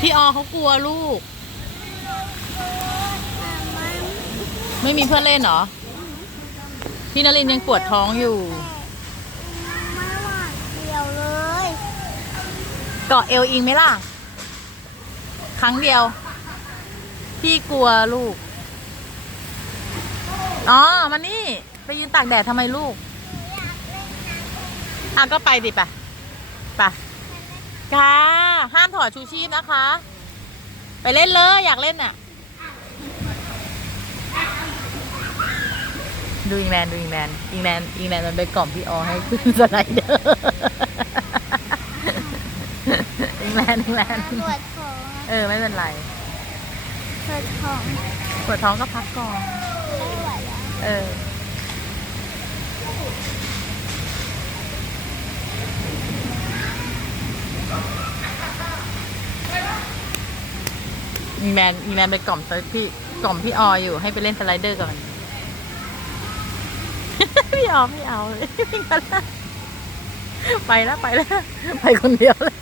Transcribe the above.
พี่ออเขากลัวลูก ไม่มีเพื่อนเล่นเหรอ พี่นรินทร์ยังปวดท้องอยู่ ไม่หวาดเดียวเลยเกาะเอวอิงไหมล่ะ ครั้งเดียว พี่กลัวลูก อ๋อ มานี่ ไปยืนตากแดดทำไมลูก อะก็ไปดิไปไปค่ะ ห้ามถอดชูชีพนะคะ ไปเล่นเลยอยากเล่นน่ะ ดูอิงแลนด์ดูอิงแลนด์อิงแลนด์อิงแลนด์มันไปกล่อมพี่ออให้ขึ้นสไลเดอร์อิงแลนด์อิงแลนด์ปวดท้องเออ ไม่เป็นไรปวดท้องปวดท้องก็พักก่อนไม่ไหวแล้วเออ อีแมนอีแมนไปกล่อมพี่กล่อมพี่อออยู่ให้ไปเล่นสไลเดอร์ก่อน พี่ออไม่เอาเลยไปแล้วไปแล้วไปคนเดียวแล้ว